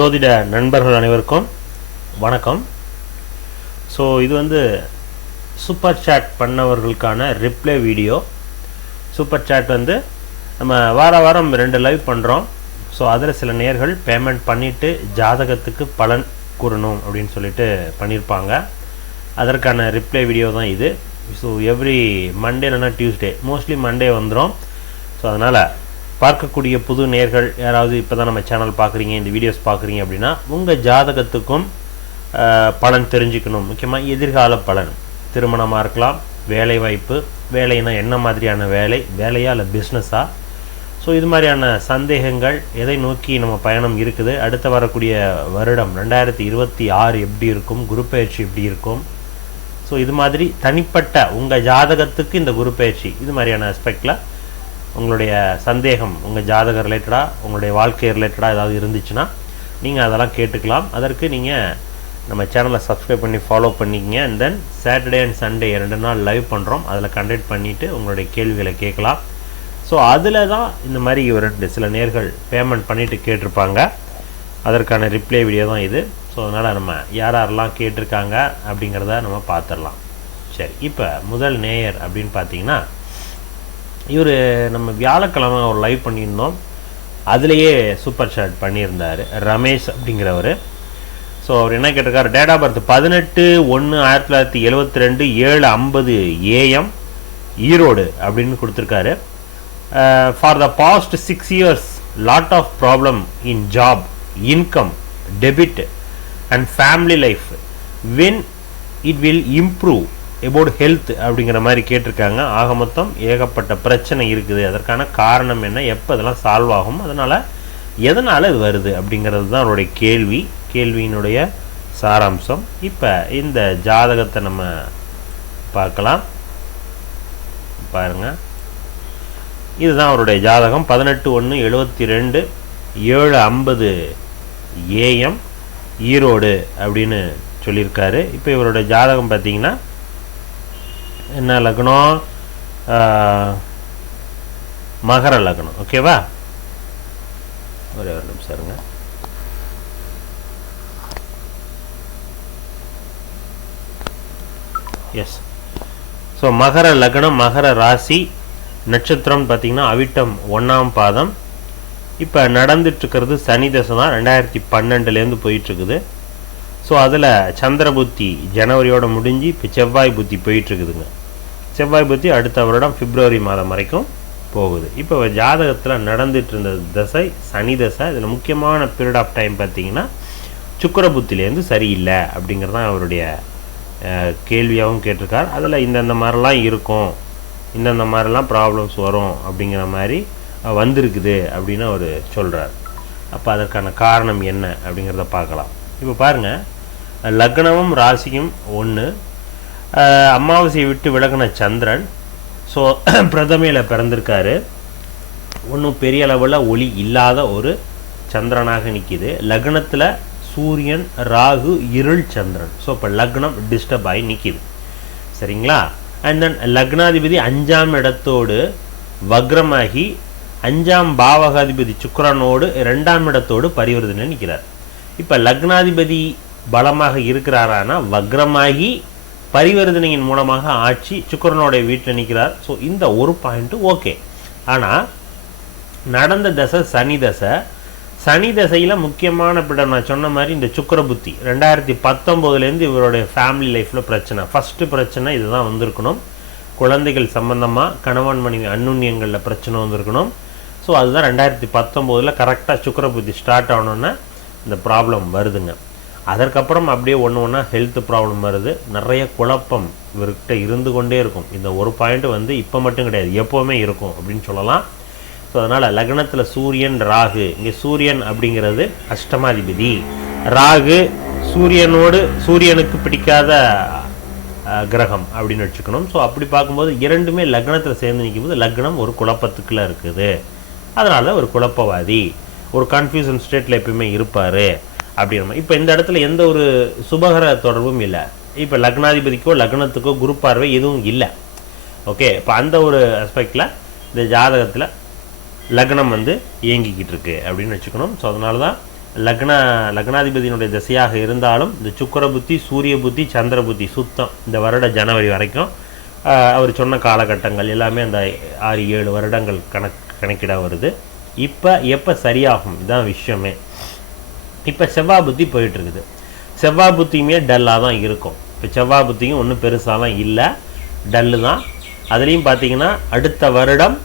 ஜோதிட நண்பர்கள் அனைவருக்கும் வணக்கம். ஸோ இது வந்து சூப்பர் சாட் பண்ணவர்களுக்கான ரிப்ளை வீடியோ சூப்பர் சாட் வந்து நம்ம வார வாரம் ரெண்டு லைவ் பண்ணுறோம் ஸோ அதில் சில நேர்கள் பேமெண்ட் பண்ணிவிட்டு ஜாதகத்துக்கு பலன் கூறணும் அப்படின்னு சொல்லிட்டு பண்ணியிருப்பாங்க அதற்கான ரிப்ளை வீடியோ தான் இது. ஸோ எவ்ரி மண்டே இல்லைனா டியூஸ்டே மோஸ்ட்லி மண்டே வந்துடும் ஸோ அதனால் பார்க்கக்கூடிய புது நேர்கள் யாராவது இப்போ தான் நம்ம சேனல் பார்க்குறீங்க இந்த வீடியோஸ் பார்க்குறீங்க அப்படின்னா உங்கள் ஜாதகத்துக்கும் ஆஹ், பலன் தெரிஞ்சுக்கணும். முக்கியமாக எதிர்கால பலன். திருமணமாக இருக்கலாம் வேலை வாய்ப்பு வேலைனா என்ன மாதிரியான வேலை வேலையா இல்லை பிஸ்னஸா ஸோ இது மாதிரியான சந்தேகங்கள் எதை நோக்கி நம்ம பயணம் இருக்குது? அடுத்து வரக்கூடிய வருடம் ரெண்டாயிரத்தி இருபத்தி ஆறு எப்படி இருக்கும்? குரு பயிற்சி எப்படி இருக்கும்? ஸோ இது மாதிரி தனிப்பட்ட உங்கள் ஜாதகத்துக்கு இந்த குரு பயிற்சி இது மாதிரியான ஆஸ்பெக்டில் உங்களுடைய சந்தேகம் உங்கள் ஜாதகம் ரிலேட்டடாக உங்களுடைய வாழ்க்கை ரிலேட்டடாக ஏதாவது இருந்துச்சுன்னா நீங்கள் அதெல்லாம் கேட்டுக்கலாம். அதற்கு நீங்கள் நம்ம சேனலை சப்ஸ்கிரைப் பண்ணி ஃபாலோ பண்ணிக்கங்க. And then Saturday and Sunday ரெண்டு நாள் லைவ் பண்ணுறோம் அதில் கண்டக்ட் பண்ணிவிட்டு உங்களுடைய கேள்விகளை கேட்கலாம். ஸோ அதில் தான் இந்த மாதிரி ஒரு ரெண்டு சில நேர்கள் பேமெண்ட் பண்ணிவிட்டு கேட்டிருப்பாங்க. அதற்கான ரிப்ளை வீடியோ தான் இது. ஸோ அதனால் நம்ம யார் யாரெல்லாம் கேட்டிருக்காங்க அப்படிங்கிறத நம்ம பார்த்துடலாம். சரி இப்போ முதல் நேயர் அப்படின்னு பார்த்தீங்கன்னா இவர் நம்ம வியாழக்கிழமை ஒரு லைவ் பண்ணியிருந்தோம். அதுலேயே சூப்பர் சாட் பண்ணியிருந்தார். ரமேஷ் அப்படிங்கிறவர். ஸோ அவர் என்ன கேட்டிருக்காரு? டேட் ஆஃப் பர்த் பதினெட்டு ஒன்று ஆயிரத்தி தொள்ளாயிரத்தி எழுபத்தி ரெண்டு ஏழு ஐம்பது ஏஎம் ஈரோடு அப்படின்னு கொடுத்துருக்காரு. For the past six years lot of problem in job income debit and family life when it will improve about health அப்படிங்கிற மாதிரி கேட்டிருக்காங்க. ஆக மொத்தம் ஏகப்பட்ட பிரச்சனை இருக்குது. அதற்கான காரணம் என்ன? எப்போ இதெல்லாம் சால்வ் ஆகும்? அதனால் எதனால் இது வருது? அப்படிங்கிறது தான் அவருடைய கேள்வி. கேள்வியினுடைய சாராம்சம். இப்போ இந்த ஜாதகத்தை நம்ம பார்க்கலாம். பாருங்கள் இதுதான் அவருடைய ஜாதகம். பதினெட்டு ஒன்று எழுபத்தி ரெண்டு ஏழு ஐம்பது ஏஎம் ஈரோடு அப்படின்னு சொல்லியிருக்காரு. இப்போ இவருடைய ஜாதகம் பார்த்தீங்கன்னா என்ன லக்னம்? மகர லக்னம். ஓகேவா ஒரே ஒரு நிமிஷம் இருங்க. எஸ் ஸோ மகர லக்னம் மகர ராசி நட்சத்திரம்னு பார்த்தீங்கன்னா அவிட்டம் ஒன்றாம் பாதம். இப்போ நடந்துட்டுருக்கிறது சனி தசை தான். ரெண்டாயிரத்தி பன்னெண்டுலேருந்து போயிட்டுருக்குது. ஸோ அதில் சந்திர புத்தி ஜனவரியோட முடிஞ்சு இப்போ செவ்வாய் புத்தி போயிட்டுருக்குதுங்க. செவ்வாய் புத்தி அடுத்த வருடம் பிப்ரவரி மாதம் வரைக்கும் போகுது. இப்போ ஜாதகத்தில் நடந்துட்டு இருந்த தசை சனி தசை இதில் முக்கியமான பீரியட் ஆஃப் டைம் பார்த்தீங்கன்னா சுக்கர புத்திலேருந்து சரியில்லை அப்படிங்கிறது தான் அவருடைய கேள்வியாகவும் கேட்டிருக்கார். அதில் இந்தந்த மாதிரிலாம் இருக்கும் இந்தந்த மாதிரிலாம் ப்ராப்ளம்ஸ் வரும் அப்படிங்கிற மாதிரி வந்திருக்குது அப்படின்னு அவர் சொல்கிறார் அப்போ அதற்கான காரணம் என்ன அப்படிங்கிறத பார்க்கலாம். இப்போ பாருங்கள் லக்னமும் ராசியும் ஒன்று அமாவாசையை விட்டு விலகின சந்திரன் ஸோ பிரதமையில் பிறந்திருக்காரு. ஒன்றும் பெரிய அளவில் ஒளி இல்லாத ஒரு சந்திரனாக நிற்கிது லக்னத்தில் சூரியன் ராகு இருள் சந்திரன். ஸோ இப்போ லக்னம் டிஸ்டர்ப் ஆகி நிற்கிது சரிங்களா? அண்ட் தென் லக்னாதிபதி அஞ்சாம் இடத்தோடு வக்ரமாகி அஞ்சாம் பாவகாதிபதி சுக்கரனோடு ரெண்டாம் இடத்தோடு பரிவர்த்தனை நிற்கிறார் இப்போ லக்னாதிபதி பலமாக இருக்கிறாரானா வக்ரமாகி பரிவர்த்தனையின் மூலமாக ஆட்சி சுக்கரனுடைய வீட்டில் நிற்கிறார். ஸோ இந்த ஒரு பாயிண்ட்டு ஓகே ஆனால் நடந்த தசை சனி தசை சனி தசையில் முக்கியமான பிடம் நான் சொன்ன மாதிரி இந்த சுக்கிர புத்தி. ரெண்டாயிரத்தி பத்தொம்போதுலேருந்து இவருடைய ஃபேமிலி லைஃப்பில் பிரச்சனை. ஃபஸ்ட்டு பிரச்சனை இதுதான் வந்திருக்கணும். குழந்தைகள் சம்பந்தமாக கணவன் மனைவி அன்னுண்ணியங்களில் பிரச்சனை வந்திருக்கணும். ஸோ அதுதான் ரெண்டாயிரத்தி பத்தொம்போதில் கரெக்டாக சுக்கிர புத்தி ஸ்டார்ட் ஆகணுன்னா இந்த ப்ராப்ளம் வருதுங்க. அதற்கப்புறம் அப்படியே ஒன்று ஒன்றா ஹெல்த் ப்ராப்ளம் வருது. நிறைய குழப்பம் இவர்கிட்ட இருந்து கொண்டே இருக்கும். இந்த ஒரு பாயிண்ட் வந்து இப்போ மட்டும் கிடையாது எப்போவுமே இருக்கும் அப்படின்னு சொல்லலாம். ஸோ அதனால் லக்னத்தில் சூரியன் ராகு. இங்கே சூரியன் அப்படிங்கிறது அஷ்டமாதிபதி. ராகு சூரியனோடு சூரியனுக்கு பிடிக்காத கிரகம் அப்படின்னு வச்சுக்கணும். ஸோ அப்படி பார்க்கும்போது இரண்டுமே லக்னத்தில் சேர்ந்து நிற்கும்போது லக்னம் ஒரு குழப்பத்துக்குள்ளே இருக்குது. அதனால் ஒரு குழப்பவாதி ஒரு கன்ஃபியூசன் ஸ்டேட்டில் எப்பயுமே இருப்பார். அப்படின்ற இப்போ இந்த இடத்துல எந்த ஒரு சுபகர தொடர்பும் இல்லை. இப்போ லக்னாதிபதிக்கோ லக்னத்துக்கோ குரு பார்வை எதுவும் இல்லை. ஓகே இப்போ அந்த ஒரு அஸ்பெக்டில் இந்த ஜாதகத்தில் லக்னம் வந்து இயங்கிக்கிட்டு இருக்கு அப்படின்னு வச்சுக்கணும். ஸோ அதனால தான் லக்ன லக்னாதிபதியினுடைய திசையாக இருந்தாலும் இந்த சுக்கர புத்தி சூரிய புத்தி சந்திர புத்தி சுத்தம் இந்த வருட ஜனவரி வரைக்கும் அவர் சொன்ன காலகட்டங்கள் எல்லாமே அந்த ஆறு ஏழு வருடங்கள் கணக் கணக்கிட வருது. இப்போ எப்போ சரியாகும்? இதுதான் விஷயமே. இப்போ செவ்வாய் புத்தி போயிட்டு இருக்குது செவ்வாய் புத்தியுமே டல்லாக தான் இருக்கும். இப்போ செவ்வாய் புத்தியும் ஒன்றும் பெருசாலாம் இல்லை. டல்லு தான். அதுலேயும் பார்த்தீங்கன்னா அடுத்த வருடம்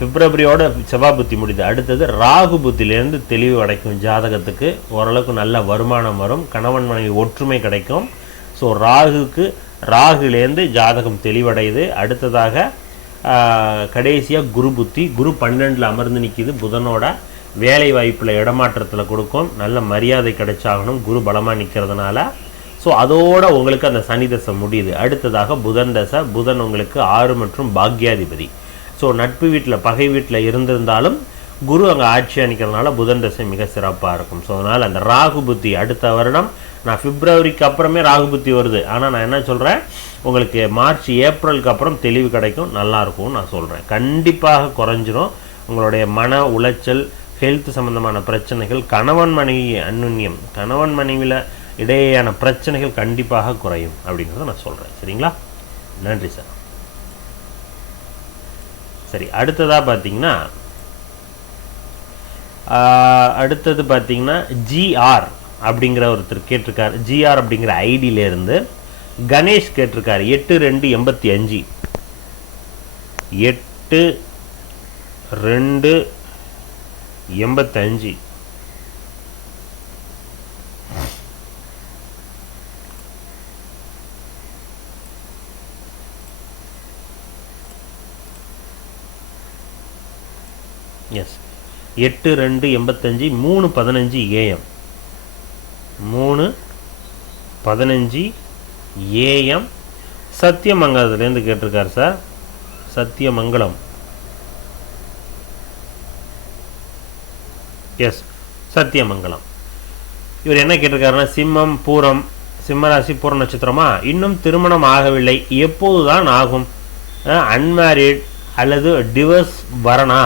பிப்ரவரியோட செவ்வாய் புத்தி முடிது அடுத்தது ராகு புத்திலேருந்து தெளிவு கிடைக்கும் ஜாதகத்துக்கு ஓரளவுக்கு நல்ல வருமானம் வரும். கணவன் மனைவி ஒற்றுமை கிடைக்கும். ஸோ ராகுக்கு ராகுலேருந்து ஜாதகம் தெளிவடையுது. அடுத்ததாக கடைசியாக குரு புத்தி குரு பன்னெண்டில் அமர்ந்து நிற்கிது புதனோட வேலை வாய்ப்பில் இடமாற்றத்தில் கொடுக்கும். நல்ல மரியாதை கிடைச்சாகணும். குரு பலமாக நிற்கிறதுனால ஸோ அதோட உங்களுக்கு அந்த சனி தசை முடியுது. அடுத்ததாக புதன் தசை. புதன் உங்களுக்கு ஆறு மற்றும் பாக்யாதிபதி. ஸோ நட்பு வீட்டில் பகை வீட்டில் இருந்திருந்தாலும் குரு அங்கே ஆட்சி அணிக்கிறதுனால புதன் தசை மிக சிறப்பாக இருக்கும். ஸோ அதனால் அந்த ராகு புத்தி அடுத்த வருடம் நான் பிப்ரவரிக்கு அப்புறமே ராகு புத்தி வருது. ஆனால் நான் என்ன சொல்கிறேன் உங்களுக்கு மார்ச் ஏப்ரலுக்கு அப்புறம் தெளிவு கிடைக்கும். நல்லா இருக்கும்னு நான் சொல்கிறேன் கண்டிப்பாக குறைஞ்சிரும். உங்களுடைய மன உளைச்சல் ஹெல்த் சம்பந்தமான பிரச்சனைகள் கணவன் மனைவி அன்னுன்யம் கணவன் மனைவியில் இடையேயான பிரச்சனைகள் கண்டிப்பாக குறையும் அப்படிங்கிறத நான் சொல்கிறேன் சரிங்களா? நன்றி சார். சரி அடுத்ததாக பார்த்தீங்கன்னா ஆஹ், அடுத்தது பார்த்தீங்கன்னா ஜிஆர் அப்படிங்கிற ஒருத்தர் கேட்டிருக்கார். ஜிஆர் அப்படிங்கிற ஐடியிலேருந்து கணேஷ் கேட்டிருக்காரு. எட்டு ரெண்டு எண்பத்தி அஞ்சு. எட்டு ரெண்டு எண்பத்தஞ்சு. எஸ் எட்டு ரெண்டு எண்பத்தஞ்சு மூணு பதினஞ்சு ஏஎம். மூணு பதினஞ்சு ஏஎம். சத்தியமங்கலத்துலேருந்து கேட்டிருக்கார் சார். சத்தியமங்கலம். எஸ் சத்தியமங்கலம். இவர் என்ன கேட்டிருக்காருன்னா சிம்மம் பூரம் சிம்மராசி பூர நட்சத்திரமா? இன்னும் திருமணம் ஆகவில்லை. எப்போதுதான் ஆகும். அன்மேரிட் அல்லது டிவர்ஸ் வரனா?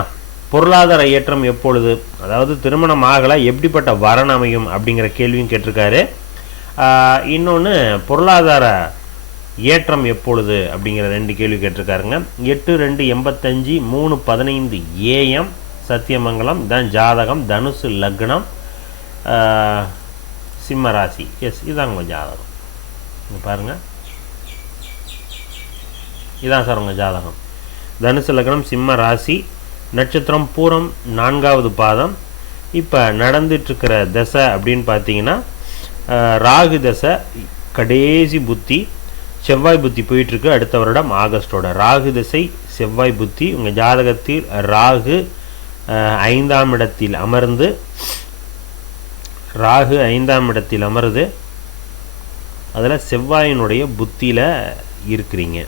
பொருளாதார ஏற்றம் எப்பொழுது? அதாவது திருமணம் ஆகலை எப்படிப்பட்ட வரன் அமையும் அப்படிங்கிற கேள்வியும் கேட்டிருக்காரு. இன்னொன்று பொருளாதார ஏற்றம் எப்பொழுது? அப்படிங்கிற ரெண்டு கேள்வி கேட்டிருக்காருங்க. எட்டு ரெண்டு எண்பத்தஞ்சு மூணு பதினைந்து ஏஎம் சத்தியமங்கலம் தன் ஜாதகம் தனுசு லக்னம் ஆஹ், சிம்ம ராசி. எஸ் இதாங்க உங்கள் ஜாதகம். இங்கே பாருங்க. இதான் சார் உங்கள் ஜாதகம். தனுசு லக்னம் சிம்ம ராசி. நட்சத்திரம் பூரம் நான்காவது பாதம். இப்போ நடந்துட்டுருக்கிற தசை அப்படின்னு பார்த்தீங்கன்னா ராகு தசை கடைசி புத்தி செவ்வாய் புத்தி போயிட்டுருக்கு அடுத்த வருடம் ஆகஸ்டோட. ராகு திசை செவ்வாய் புத்தி உங்கள் ஜாதகத்தில் ராகு ஐந்தாம் இடத்தில் அமர்ந்து ராகு ஐந்தாம் இடத்தில் அமருது. அதில் செவ்வாயினுடைய புத்தியில் இருக்கிறீங்க.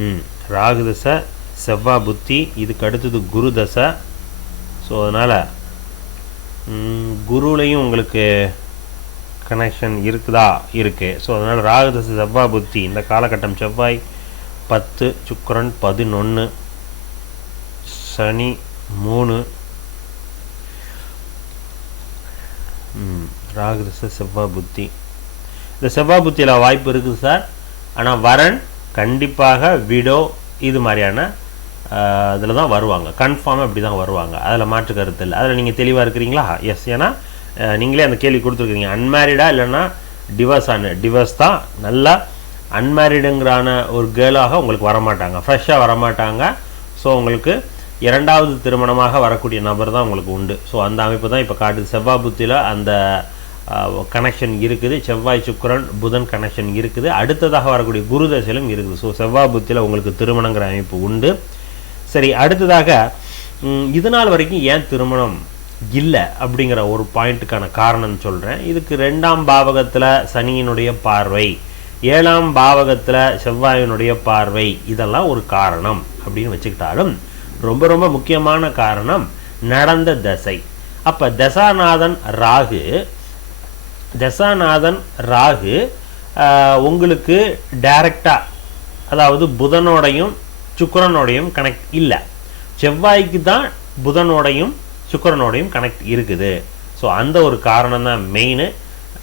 ம் ராகு தசை செவ்வாய் புத்தி இதுக்கு அடுத்தது குரு தசை. ஸோ அதனால் குருலையும் உங்களுக்கு கனெக்ஷன் இருக்குதா? இருக்குது ஸோ அதனால் ராகு தசை செவ்வாய் புத்தி இந்த காலகட்டம் செவ்வாய் பத்து சுக்கரன் பதினொன்று சனி மூணு. ராகுரச செவ்வாய் புத்தி. இந்த செவ்வாய் புத்தியில் வாய்ப்பு இருக்குது சார். ஆனால் வரன் கண்டிப்பாக விடோ இது மாதிரியான இதில் தான் வருவாங்க. கன்ஃபார்மாக இப்படி தான் வருவாங்க. அதில் மாற்று கருத்து இல்லை. அதில் நீங்கள் தெளிவாக இருக்கிறீங்களா? எஸ் ஏன்னா நீங்களே அந்த கேள்வி கொடுத்துருக்கீங்க. அன்மேரிடா இல்லைன்னா டிவர்ஸ் ஆன டிவர்ஸ் தான் நல்லா அன்மேரிடுங்கிறான ஒரு கேர்ளாக உங்களுக்கு வரமாட்டாங்க. ஃப்ரெஷ்ஷாக வரமாட்டாங்க. ஸோ உங்களுக்கு இரண்டாவது திருமணமாக வரக்கூடிய நபர் தான் உங்களுக்கு உண்டு. ஸோ அந்த அமைப்பு தான் இப்போ காட்டுது. செவ்வாய் புத்தியில் அந்த கனெக்ஷன் இருக்குது. செவ்வாய் சுக்கிரன் புதன் கனெக்ஷன் இருக்குது. அடுத்ததாக வரக்கூடிய குரு தசையிலும் இருக்குது. ஸோ செவ்வாய் புத்தியில் உங்களுக்கு திருமணங்கிற அமைப்பு உண்டு. சரி அடுத்ததாக இது நாள் வரைக்கும் ஏன் திருமணம் இல்லை அப்படிங்கிற ஒரு பாயிண்ட்டுக்கான காரணம் சொல்கிறேன் இதுக்கு ரெண்டாம் பாவகத்தில் சனியினுடைய பார்வை ஏழாம் பாவகத்தில் செவ்வாயினுடைய பார்வை இதெல்லாம் ஒரு காரணம் அப்படின்னு வச்சுக்கிட்டாலும் ரொம்ப ரொம்ப முக்கியமான காரணம் நடந்த தசை. அப்போ தசாநாதன் ராகு தசாநாதன் ராகு உங்களுக்கு டைரக்டாக அதாவது புதனோடையும் சுக்கரனோடையும் கனெக்ட் இல்லை. செவ்வாய்க்கு தான் புதனோடையும் சுக்கரனோடையும் கனெக்ட் இருக்குது. ஸோ அந்த ஒரு காரணம் தான் மெயின்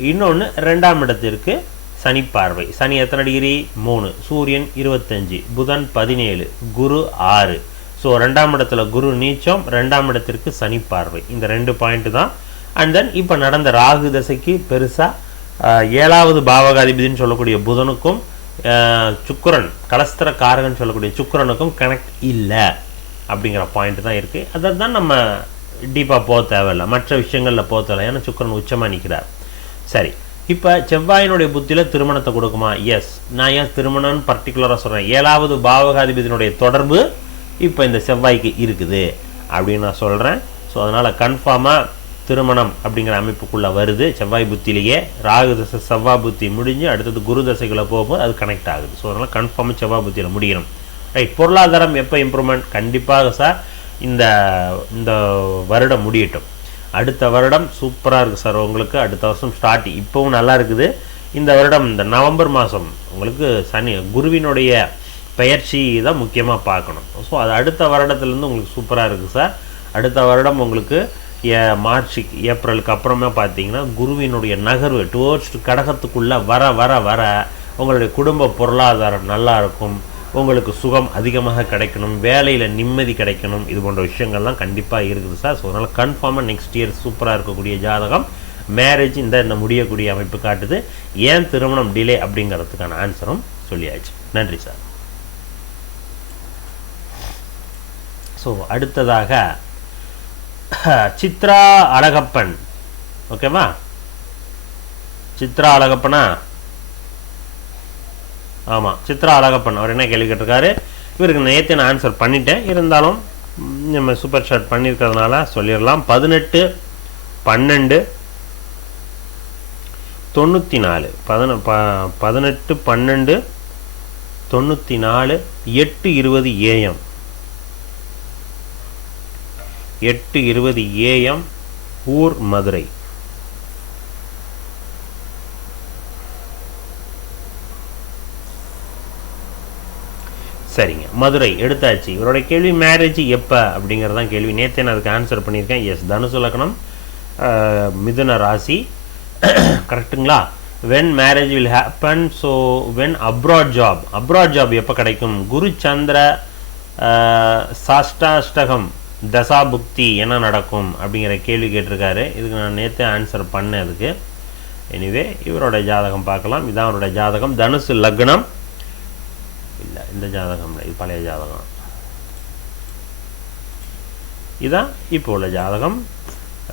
இன்னொன்று ரெண்டாம் இடத்திற்கு சனி பார்வை. சனி எத்தனை டிகிரி? மூணு. சூரியன் இருபத்தஞ்சி. புதன் பதினேழு. குரு ஆறு. ஸோ ரெண்டாம் இடத்துல குரு நீச்சம் ரெண்டாம் இடத்திற்கு சனி பார்வை. இந்த ரெண்டு பாயிண்ட் தான். அண்ட் தென் இப்போ நடந்த ராகு தசைக்கு பெருசாக ஏழாவது பாவகாதிபதினு சொல்லக்கூடிய புதனுக்கும் ஆஹ், கலஸ்திர காரகன் சொல்லக்கூடிய சுக்கரனுக்கும் கனெக்ட் இல்லை அப்படிங்கிற பாயிண்ட் தான் இருக்குது அதை தான் நம்ம டீப்பாக போக தேவையில்லை. மற்ற விஷயங்களில் போக தேவையில்லை. ஏன்னா சுக்கிரன் உச்சமாக நிற்கிறார் சரி. இப்போ செவ்வாயினுடைய புத்தியில் திருமணத்தை கொடுக்குமா? எஸ் நான் ஏன் திருமணம்னு பர்டிகுலராக சொல்கிறேன் ஏழாவது பாவகாதிபதியினுடைய தொடர்பு இப்போ இந்த செவ்வாய்க்கு இருக்குது அப்படின்னு நான் சொல்கிறேன் ஸோ அதனால் கன்ஃபார்மாக திருமணம் அப்படிங்கிற அமைப்புக்குள்ளே வருது. செவ்வாய் புத்திலேயே ராகு தசை செவ்வாய் புத்தி முடிஞ்சு அடுத்தது குரு தசைகளை போகும்போது அது கனெக்ட் ஆகுது. ஸோ அதனால் கன்ஃபார்மாக செவ்வாய் புத்தியில் முடியணும். ரைட் பொருளாதாரம் எப்போ இம்ப்ரூவ்மெண்ட் கண்டிப்பாக சார் இந்த இந்த வருடம் முடியட்டும். அடுத்த வருடம் சூப்பராக இருக்குது சார் உங்களுக்கு. அடுத்த வருஷம் ஸ்டார்ட் இப்போவும் நல்லா இருக்குது. இந்த வருடம் இந்த நவம்பர் மாதம் உங்களுக்கு சனி குருவினுடைய பெயர்ச்சி தான் முக்கியமாக பார்க்கணும். ஸோ அது அடுத்த வருடத்துலேருந்து உங்களுக்கு சூப்பராக இருக்குது சார் அடுத்த வருடம் உங்களுக்கு ஏ- மார்ச் ஏப்ரலுக்கு அப்புறமா பார்த்தீங்கன்னா குருவினுடைய நகர்வு டுவோர்ட்ஸ் கடகத்துக்குள்ளே வர வர வர உங்களுடைய குடும்ப பொருளாதாரம் நல்லா இருக்கும். உங்களுக்கு சுகம் அதிகமாக கிடைக்கணும். வேலையில் நிம்மதி கிடைக்கணும். இது போன்ற விஷயங்கள்லாம் கண்டிப்பாக இருக்குது சார் ஸோ அதனால் கன்ஃபார்மாக நெக்ஸ்ட் இயர் சூப்பராக இருக்கக்கூடிய ஜாதகம் மேரேஜ் இந்த இந்த முடியக்கூடிய அமைப்பு காட்டுது. ஏன் திருமணம் டிலே அப்படிங்கிறதுக்கான ஆன்சரும் சொல்லியாச்சு. நன்றி சார் ஸோ அடுத்ததாக சித்ரா அழகப்பன். ஓகேவா சித்ரா அழகப்பனா? ஆமாம் சித்ரா அழகப்பன். அவர் என்ன கேள்வி கேட்டிருக்காரு? இவருக்கு நேற்று நான் ஆன்சர் பண்ணிட்டேன். இருந்தாலும் நம்ம சூப்பர் ஷாட் பண்ணியிருக்கிறதுனால சொல்லிடலாம். பதினெட்டு பன்னெண்டு தொண்ணூற்றி நாலு பதின ப பதினெட்டு பன்னெண்டு தொண்ணூற்றி நாலு எட்டு இருபது ஏஎம் எட்டு இருபது ஏஎம் ஊர் மதுரை. சரிங்க. மதுரை எடுத்தாச்சு. இவரோட கேள்வி மேரேஜ் எப்போ? அப்படிங்கிறது தான் கேள்வி. நேற்றே நான் அதுக்கு ஆன்சர் பண்ணியிருக்கேன். எஸ் தனுசு லக்னம் மிதுன ராசி. கரெக்டுங்களா when marriage will happen so when abroad job abroad job எப்போ கிடைக்கும்? குரு சந்திர சாஷ்டாஷ்டகம். தசா தசாபுக்தி என்ன நடக்கும் அப்படிங்கிற கேள்வி கேட்டிருக்காரு. இதுக்கு நான் நேற்று ஆன்சர் பண்ணேன் அதுக்கு. எனிவே இவரோட ஜாதகம் பார்க்கலாம். இதான் அவரோட ஜாதகம். தனுசு லக்னம். இல்லை இந்த ஜாதகம் இல்லை. இது பழைய ஜாதகம். இதான் இப்போ உள்ள ஜாதகம்.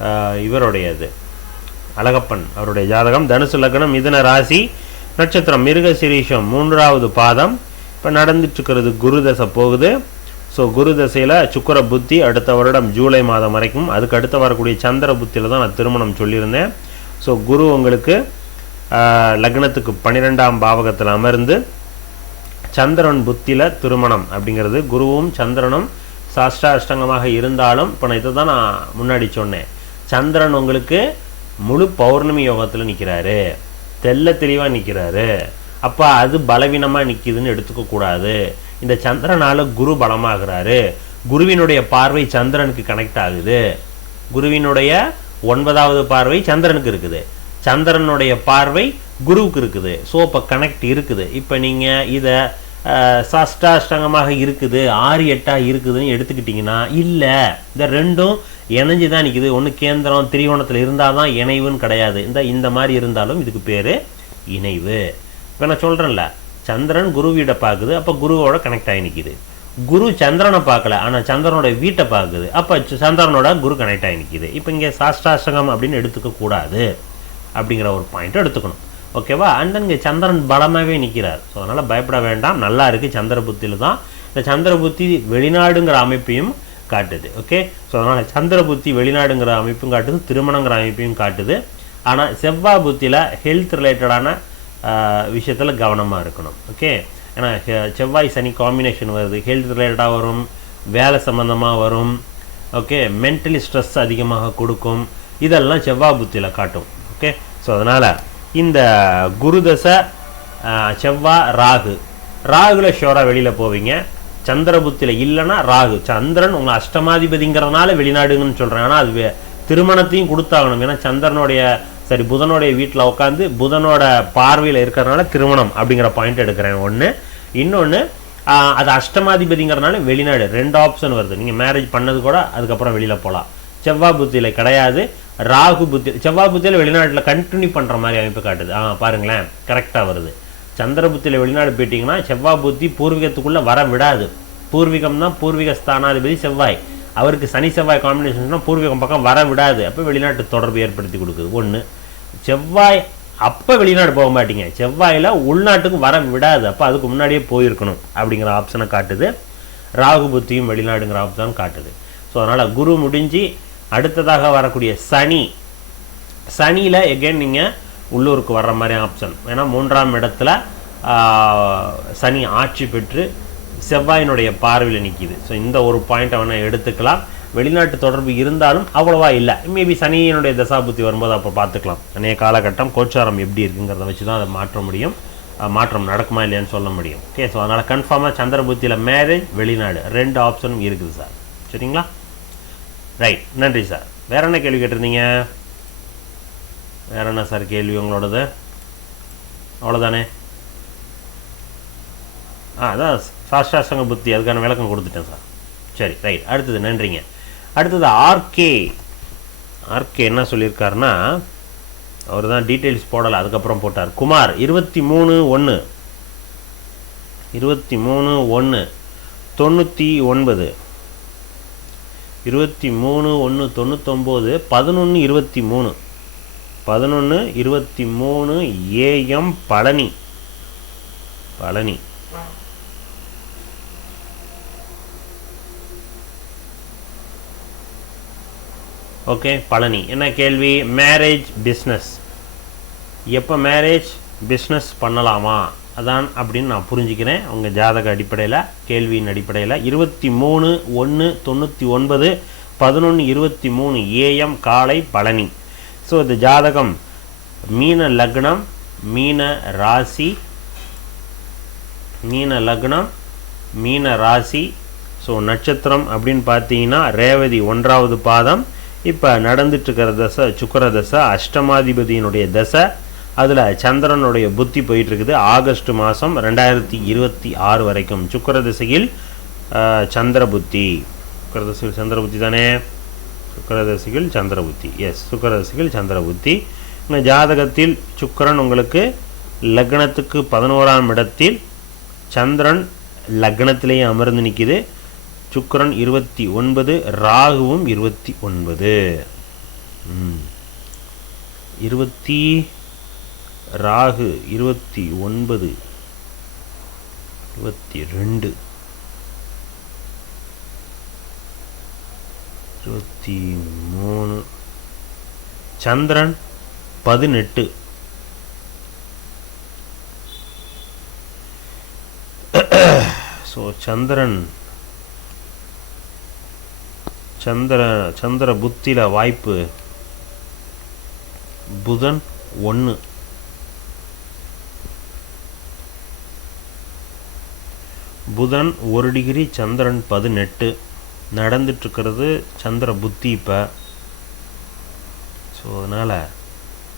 ஆஹ் இவருடையது. அழகப்பன் அவருடைய ஜாதகம். தனுசு லக்னம் மிதன ராசி. நட்சத்திரம் மிருக சிரீஷம் மூன்றாவது பாதம். இப்போ நடந்துட்டு இருக்கிறது குரு தசை போகுது. ஸோ குரு தசையில் சுக்கிர புத்தி அடுத்த வருடம் ஜூலை மாதம் வரைக்கும். அதுக்கு அடுத்து வரக்கூடிய சந்திர புத்தியில் தான் நான் திருமணம் சொல்லியிருந்தேன். ஸோ குரு உங்களுக்கு ஆஹ், லக்னத்துக்கு பன்னிரெண்டாம் பாவகத்தில் அமர்ந்து சந்திரன் புத்தியில் திருமணம் அப்படிங்கிறது. குருவும் சந்திரனும் சாஷ்டா அஷ்டங்கமாக இருந்தாலும் இப்போ நான் இதை தான் நான் முன்னாடி சொன்னேன். சந்திரன் உங்களுக்கு முழு பௌர்ணமி யோகத்தில் நிற்கிறாரு தெல்ல தெளிவாக நிற்கிறாரு அப்போ அது பலவீனமாக நிற்கிதுன்னு எடுத்துக்கக்கூடாது இந்த சந்திரனால குரு பலமாகிறாரு. குருவினுடைய பார்வை சந்திரனுக்கு கனெக்ட் ஆகுது. குருவினுடைய ஒன்பதாவது பார்வை சந்திரனுக்கு இருக்குது. சந்திரனுடைய பார்வை குருவுக்கு இருக்குது. ஸோ இப்போ கனெக்ட் இருக்குது. இப்போ நீங்கள் இதை சஷ்டாஷ்டங்கமாக இருக்குது ஆறு எட்டாக இருக்குதுன்னு எடுத்துக்கிட்டிங்கன்னா இல்லை. இந்த ரெண்டும் இணைஞ்சு தான் நிற்குது ஒன்று கேந்திரம் திரிகோணத்தில் இருந்தால் தான் இணைவுன்னு கிடையாது. இந்த இந்த மாதிரி இருந்தாலும் இதுக்கு பேர் இணைவு. இப்போ நான் சொல்கிறேன்ல சந்திரன் குரு வீடை பார்க்குது அப்போ குருவோட கனெக்ட் ஆகி நிற்கிது குரு சந்திரனை பார்க்கல ஆனால் சந்திரனோட வீட்டை பார்க்குது. அப்போ சந்திரனோட குரு கனெக்ட் ஆகி நிற்கிது இப்போ இங்கே சாஷ்டாஷ்டகம் அப்படின்னு எடுத்துக்கக்கூடாது அப்படிங்கிற ஒரு பாயிண்ட் எடுத்துக்கணும். ஓகேவா அண்ட் தென் இங்கே சந்திரன் பலமாகவே நிற்கிறார் ஸோ அதனால் பயப்பட வேண்டாம். நல்லா இருக்குது சந்திர புத்தியில் தான். இந்த சந்திர புத்தி வெளிநாடுங்கிற அமைப்பையும் காட்டுது. ஓகே ஸோ அதனால் சந்திர புத்தி வெளிநாடுங்கிற அமைப்பும் காட்டுது திருமணங்கிற அமைப்பையும் காட்டுது. ஆனால் செவ்வாய் புத்தியில் ஹெல்த் ரிலேட்டடான விஷயத்தில் கவனமாக இருக்கணும். ஓகே ஏன்னா செவ்வாய் சனி காம்பினேஷன் வருது. ஹெல்த் ரிலேட்டடாக வரும். வேலை சம்மந்தமாக வரும். ஓகே மென்டலி ஸ்ட்ரெஸ் அதிகமாக கொடுக்கும். இதெல்லாம் செவ்வாய் புத்தியில் காட்டும். ஓகே ஸோ அதனால் இந்த குருதசை செவ்வாய் ராகு. ராகுல ஷோராக வெளியில் போவீங்க. சந்திர புத்தியில் இல்லைன்னா ராகு. சந்திரன் உங்கள் அஷ்டமாதிபதிங்கிறதுனால வெளிநாடுங்கன்னு சொல்கிறேன் ஆனால் அது திருமணத்தையும் கொடுத்தாகணும். ஏன்னா சந்திரனுடைய சரி புதனுடைய வீட்டில் உட்காந்து புதனோட பார்வையில் இருக்கிறதுனால திருமணம் அப்படிங்கிற பாயிண்ட் எடுக்கிறேன். ஒன்று இன்னொன்று அது அஷ்டமாதிபதிங்கிறனால வெளிநாடு. ரெண்டு ஆப்ஷன் வருது. நீங்கள் மேரேஜ் பண்ணது கூட அதுக்கப்புறம் வெளியில் போகலாம் செவ்வாய் புத்தியில் கிடையாது. ராகு புத்தி செவ்வாய் புத்தியில் வெளிநாட்டில் கண்டினியூ பண்ணுற மாதிரி அமைப்பு காட்டுது. ஆ பாருங்களேன். கரெக்டாக வருது. சந்திர புத்தியில் வெளிநாடு போயிட்டீங்கன்னா செவ்வாய் புத்தி பூர்வீகத்துக்குள்ளே வர விடாது. பூர்வீகம் தான் பூர்வீக ஸ்தானாதிபதி செவ்வாய். அவருக்கு சனி செவ்வாய் காம்பினேஷன்னா பூர்வீகம் பக்கம் வர விடாது. அப்போ வெளிநாட்டு தொடர்பு ஏற்படுத்தி கொடுக்குது. ஒன்று செவ்வாய் அப்போ வெளிநாடு போக மாட்டீங்க. செவ்வாயில் உள்நாட்டுக்கு வர விடாது. அப்போ அதுக்கு முன்னாடியே போயிருக்கணும் அப்படிங்கிற ஆப்ஷனை காட்டுது. ராகு புத்தியும் வெளிநாடுங்கிற ஆப்ஷன் காட்டுது. ஸோ அதனால் குரு முடிஞ்சு அடுத்ததாக வரக்கூடிய சனி சனியில் எகெயின் நீங்கள் உள்ளூருக்கு வர்ற மாதிரி ஆப்ஷன் ஏன்னா மூன்றாம் இடத்துல சனி ஆட்சி பெற்று செவ்வாயினுடைய பார்வையில் நிற்கிது ஸோ இந்த ஒரு பாயிண்ட்டை வேணால் எடுத்துக்கலாம். வெளிநாட்டு தொடர்பு இருந்தாலும் அவ்வளோவா இல்லை. மேபி சனியினுடைய தசாபுத்தி வரும்போது அப்போ பார்த்துக்கலாம். அன்றைய காலகட்டம் கோச்சாரம் எப்படி இருக்குங்கிறத வச்சு தான் அதை மாற்ற முடியும். மாற்றம் நடக்குமா இல்லையான்னு சொல்ல முடியும். ஓகே ஸோ அதனால் கன்ஃபார்மாக சந்திரபுத்தியில் மேரேஜ் வெளிநாடு. ரெண்டு ஆப்ஷனும் இருக்குது சார் சரிங்களா? ரைட் நன்றி சார் வேற என்ன கேள்வி கேட்டிருந்தீங்க? வேற என்ன சார் கேள்வி உங்களோடது? அவ்வளோதானே ஆ அதான் சாஸ்திராசங்க புத்தி. அதுக்கான விளக்கம் கொடுத்துட்டேன் சார் சரி ரைட் அடுத்தது நன்றிங்க. அடுத்தது ஆர்கே ஆர்கே என்ன சொல்லியிருக்காருன்னா அவர் தான் டீட்டெயில்ஸ் போடலை அதுக்கப்புறம் போட்டார். குமார் இருபத்தி மூணு ஒன்று இருபத்தி மூணு ஒன்று தொண்ணூற்றி ஒன்பது. இருபத்தி மூணு ஒன்று தொண்ணூத்தொம்போது பதினொன்று இருபத்தி மூணு. பதினொன்று இருபத்தி மூணு ஏஎம் பழனி. பழனி. ஓகே பழனி. என்ன கேள்வி? மேரேஜ் பிஸ்னஸ் எப்போ மேரேஜ் பிஸ்னஸ் பண்ணலாமா? அதான் அப்படின்னு நான் புரிஞ்சுக்கிறேன். உங்கள் ஜாதக அடிப்படையில் கேள்வியின் அடிப்படையில். இருபத்தி மூணு ஒன்று தொண்ணூற்றி ஒன்பது பதினொன்று இருபத்தி மூணு ஏஎம் காலை பழனி. ஸோ இந்த ஜாதகம் மீன லக்னம் மீன ராசி மீன லக்னம் மீன ராசி. ஸோ நட்சத்திரம் அப்படின்னு பார்த்தீங்கன்னா ரேவதி ஒன்றாவது பாதம் இப்போ நடந்துட்டுருக்கிற தசை சுக்கர தசை அஷ்டமாதிபதியினுடைய தசை அதில் சந்திரனுடைய புத்தி போயிட்டுருக்குது. ஆகஸ்ட் மாதம் ரெண்டாயிரத்தி இருபத்தி ஆறு வரைக்கும் சுக்கர திசையில் சந்திர புத்தி. சுக்கர திசையில் சந்திர புத்தி தானே? சுக்கர திசையில் சந்திர புத்தி. எஸ் சுக்கர திசையில் சந்திர புத்தி. இந்த ஜாதகத்தில் சுக்கரன் உங்களுக்கு லக்னத்துக்கு பதினோராம் இடத்தில் சந்திரன் லக்னத்திலேயே அமர்ந்து நிற்கிது சுக்கரன் இருபத்தி ஒன்பது ராகுவும் இருபத்தி ஒன்பது. இருபத்தி ராகு இருபத்தி ஒன்பது இருபத்தி ரெண்டு. இருபத்தி மூணு. சந்திரன் பதினெட்டு. ஸோ சந்திரன் சந்திர சந்திர புத்தியில் வாய்ப்பு. புதன் ஒன்று புதன் ஒரு டிகிரி சந்திரன் பதினெட்டு. நடந்துட்டுருக்கிறது சந்திர புத்தி இப்போ. ஸோ அதனால்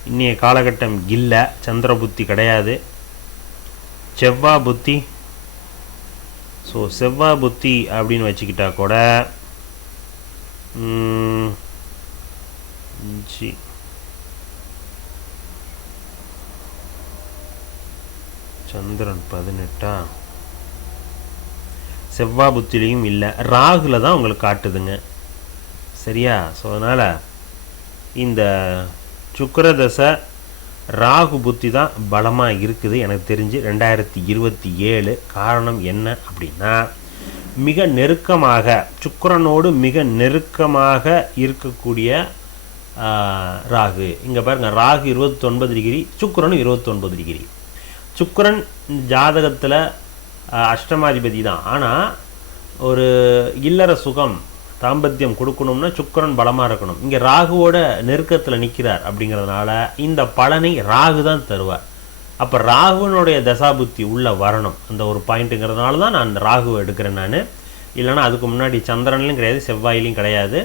இன்றைய காலகட்டம் இல்லை சந்திர புத்தி கிடையாது. செவ்வா புத்தி. ஸோ செவ்வா புத்தி அப்படின்னு வச்சுக்கிட்டா கூட Mm. G. சந்திரன் பதினெட்டா? செவ்வாய் புத்திலையும் இல்லை. ராகுல தான் உங்களுக்கு காட்டுதுங்க. சரியா? ஸோ அதனால் இந்த சுக்கரதசை ராகு புத்தி தான் பலமாக இருக்குது. எனக்கு தெரிஞ்சு ரெண்டாயிரத்தி இருபத்தி ஏழு காரணம் என்ன அப்படின்னா மிக நெருக்கமாக சுக்கரனோடு மிக நெருக்கமாக இருக்கக்கூடிய ராகு. இங்கே பாருங்க ராகு இருபத்தொன்பது டிகிரி சுக்கிரனும் இருபத்தொன்பது டிகிரி. சுக்கரன் ஜாதகத்தில் அஷ்டமாதிபதி தான். ஆனால் ஒரு இல்லற சுகம் தாம்பத்தியம் கொடுக்கணும்னா சுக்கிரன் பலமாக இருக்கணும். இங்கே ராகுவோட நெருக்கத்தில் நிற்கிறார் அப்படிங்கிறதுனால இந்த பலனை ராகு தான் தருவார். அப்போ ராகுவனுடைய தசாபுத்தி உள்ளே வரணும். அந்த ஒரு பாயிண்ட்டுங்கிறதுனால தான் நான் அந்த ராகுவை எடுக்கிறேன் நான். இல்லைன்னா அதுக்கு முன்னாடி சந்திரன்லையும் கிடையாது செவ்வாயிலையும் கிடையாது.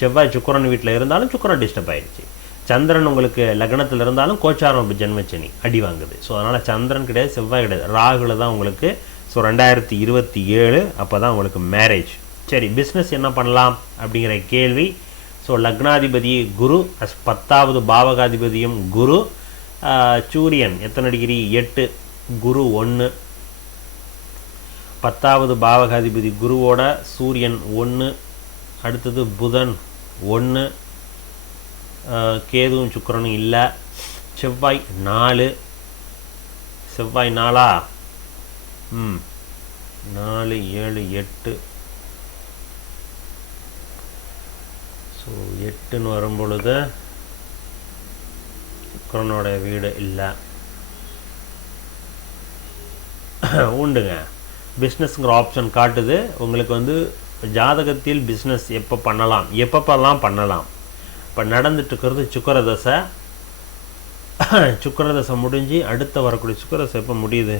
செவ்வாய் சுக்கரன் வீட்டில் இருந்தாலும் சுக்கரன் டிஸ்டர்ப் ஆயிடுச்சு. சந்திரன் உங்களுக்கு லக்னத்தில் இருந்தாலும் கோச்சாரம் ஜென்மச்சனி அடி வாங்குது. ஸோ அதனால் சந்திரன் கிடையாது செவ்வாய் கிடையாது. ராகுல தான் உங்களுக்கு ஸோ ரெண்டாயிரத்தி இருபத்தி ஏழு அப்போ தான் உங்களுக்கு மேரேஜ் சரி பிஸ்னஸ் என்ன பண்ணலாம் அப்படிங்கிற கேள்வி. ஸோ லக்னாதிபதி குரு அஸ் பத்தாவது பாவகாதிபதியும் குரு. சூரியன் எத்தனை டிகிரி? எட்டு. குரு ஒன்று பத்தாவது பாவகாதிபதி குருவோட சூரியன் ஒன்று அடுத்தது புதன் ஒன்று கேதுவும் சுக்கிரனும் இல்லை. செவ்வாய் நாலு. செவ்வாய் நாளா ம். நாலு ஏழு எட்டு. ஸோ எட்டுன்னு வரும் பொழுது சுக்கிரனோட வீடு இல்லை. உண்டுங்க. பிஸ்னஸ்ங்கிற ஆப்ஷன் காட்டுது. உங்களுக்கு வந்து ஜாதகத்தில் பிஸ்னஸ் எப்போ பண்ணலாம்? எப்பப்பெல்லாம் பண்ணலாம்? இப்போ நடந்துட்டு இருக்கிறது சுக்கரதசை முடிஞ்சு அடுத்த வரக்கூடிய சுக்கரதசை எப்போ முடியுது?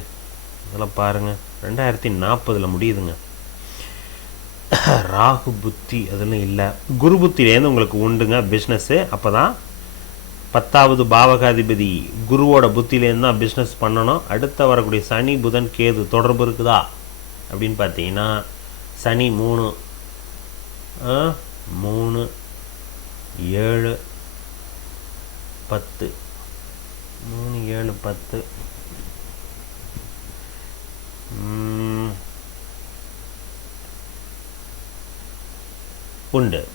இதெல்லாம் பாருங்கள் ரெண்டாயிரத்தி நாற்பதில் முடியுதுங்க. ராகு புத்தி அதெல்லாம் இல்லை. குரு புத்திலேருந்து உங்களுக்கு உண்டுங்க பிஸ்னஸ்ஸு அப்போ தான் பத்தாவது பாவகாதிபதி குருவோட புத்தியிலேருந்து தான் பிஸ்னஸ் பண்ணணும். அடுத்த வரக்கூடிய சனி புதன் கேது தொடர்பு இருக்குதா? அப்படின்னு பார்த்தீங்கன்னா சனி மூணு ஆ, மூணு ஏழு பத்து. மூணு ஏழு பத்து. உண்டு.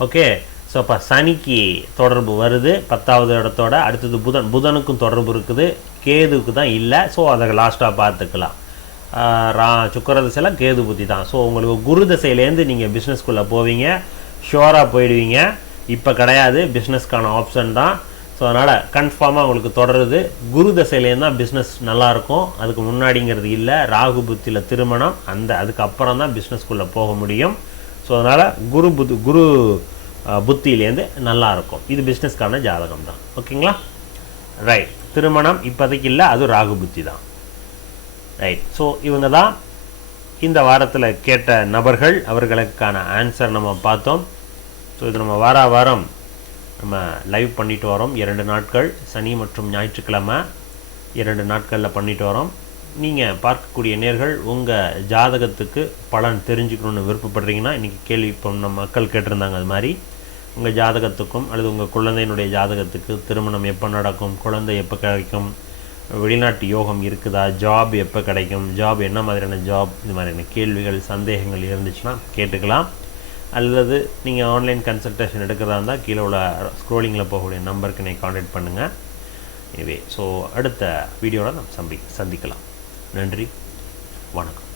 ஓகே. ஸோ அப்போ சனிக்கு தொடர்பு வருது. பத்தாவது இடத்தோட அடுத்தது புதன் புதனுக்கும் தொடர்பு இருக்குது. கேதுவுக்கு தான் இல்லை. ஸோ அதை லாஸ்ட்டாக பார்த்துக்கலாம். ரா சுக்கர திசையில் கேது புத்தி தான். ஸோ உங்களுக்கு குரு திசையிலேருந்து நீங்கள் பிஸ்னஸ்க்குள்ளே போவீங்க. ஷோராக போயிடுவீங்க. இப்போ கிடையாது. பிஸ்னஸ்க்கான ஆப்ஷன் தான். ஸோ அதனால் கன்ஃபார்மாக உங்களுக்கு தொடருது. குரு தசையிலேருந்து தான் பிஸ்னஸ் நல்லாயிருக்கும். அதுக்கு முன்னாடிங்கிறது இல்லை. ராகு புத்தியில் திருமணம். அந்த அதுக்கப்புறம் தான் பிஸ்னஸ்க்குள்ளே போக முடியும். ஸோ அதனால் குரு புத்தி குரு புத்தியிலேருந்து நல்லா இருக்கும். இது பிஸ்னஸ்க்கான ஜாதகம் தான். ஓகேங்களா? ரைட் திருமணம் இப்போதைக்கு இல்லை அது ராகு புத்தி தான். ரைட் ஸோ இவங்க தான் இந்த வாரத்தில் கேட்ட நபர்கள் அவர்களுக்கான ஆன்சர் நம்ம பார்த்தோம். ஸோ இது நம்ம வார வாரம் நம்ம லைவ் பண்ணிட்டு வரோம். இரண்டு நாட்கள் சனி மற்றும் ஞாயிற்றுக்கிழமை இரண்டு நாட்களில் பண்ணிட்டு வரோம். நீங்கள் பார்க்கக்கூடிய நேர்கள் உங்கள் ஜாதகத்துக்கு பலன் தெரிஞ்சுக்கணுன்னு விருப்பப்படுறீங்கன்னா இன்றைக்கி கேள்வி இப்போ நம்ம மக்கள் கேட்டிருந்தாங்க அது மாதிரி. உங்கள் ஜாதகத்துக்கும் அல்லது உங்கள் குழந்தையினுடைய ஜாதகத்துக்கு திருமணம் எப்போ நடக்கும் குழந்தை எப்போ கிடைக்கும் வெளிநாட்டு யோகம் இருக்குதா ஜாப் எப்போ கிடைக்கும் ஜாப் என்ன மாதிரியான ஜாப் இது மாதிரியான கேள்விகள் சந்தேகங்கள் இருந்துச்சுன்னா கேட்டுக்கலாம். அல்லது நீங்கள் ஆன்லைன் கன்சல்டேஷன் எடுக்கிறதா இருந்தால் கீழே உள்ள ஸ்க்ரோலிங்கில் போகக்கூடிய நம்பருக்கு நீங்கள் காண்டாக்ட் பண்ணுங்கள் எனவே ஸோ அடுத்த வீடியோவில் நம்ம சந்தி சந்திக்கலாம். நன்றி. வணக்கம்.